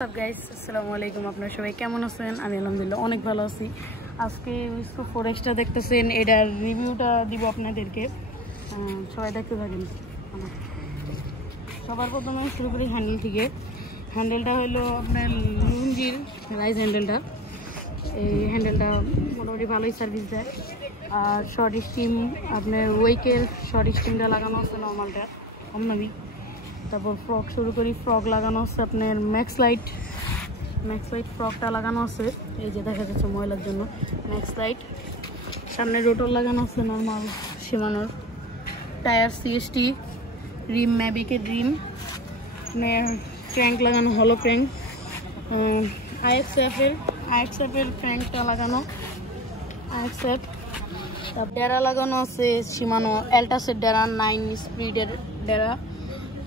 আসসালামু আলাইকুম, আপনারা সবাই কেমন আছেন? আমি আলহামদুলিল্লাহ অনেক ভালো আছি। আজকে উইসকো 4Xটা দেখতেছেন, এটার রিভিউটা দিব আপনাদেরকে। সবাই দেখতে থাকেন। সবার প্রথমে শুরু করি হ্যান্ডেল থেকে। হ্যান্ডেলটা হলো আপনার লুঞ্জির রাইস হ্যান্ডেলটা। এই হ্যান্ডেলটা মোটামুটি ভালোই সার্ভিস দেয়। আর শর্ট স্টিম আপনার ওয়েকের শর্ট স্টিমটা লাগানো আছে, নর্মালটা কম দামি। তারপর ফ্রক শুরু করি, ফ্রক লাগানো আছে আপনার ম্যাক্স লাইট ফ্রকটা লাগানো আছে, এই যে দেখা যাচ্ছে ময়লার জন্য ম্যাক্স লাইট। সামনে রোটর লাগানো আছে নর্মাল শিমানোর। টায়ার সিএসটি, রিম ম্যাবিকের রিম, ক্র্যাঙ্ক লাগানো হলো ক্র্যাঙ্ক। আইএক্সএফের ক্র্যাঙ্কটা লাগানো আইএক্সএফ। তারপর ডেরা লাগানো আছে শিমানো অ্যাল্টাসের ডেরা, 9 স্পিডের ডেরা।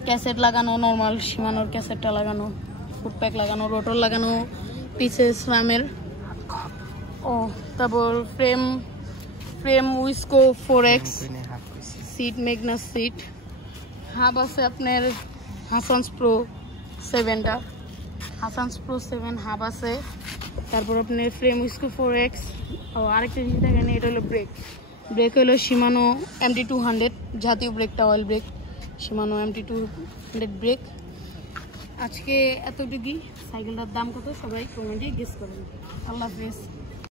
ক্যাসেট লাগানো নর্মাল শিমানোর ক্যাসেটটা লাগানো, ফুটপ্যাক লাগানো, রোটর লাগানো পিছে স্ল্যামের। তারপর ফ্রেম উইসকো 4X, সিট ম্যাগনাস সিট। হাব আছে আপনার হাসানস প্রো 7টা, হাসানস প্রো 7 হাব আছে। তারপর আপনার ফ্রেম উইসকো 4X। আরেকটা জিনিস দেখেন, এটা হলো ব্রেক হলো শিমানো MT200 জাতীয় ব্রেকটা, অয়েল ব্রেক শিমানো MT200 ব্রেক। আজকে এতটুকুই। সাইকেলটার দাম কত সবাই কমেন্টে গেস করেন। আল্লাহ হাফেজ।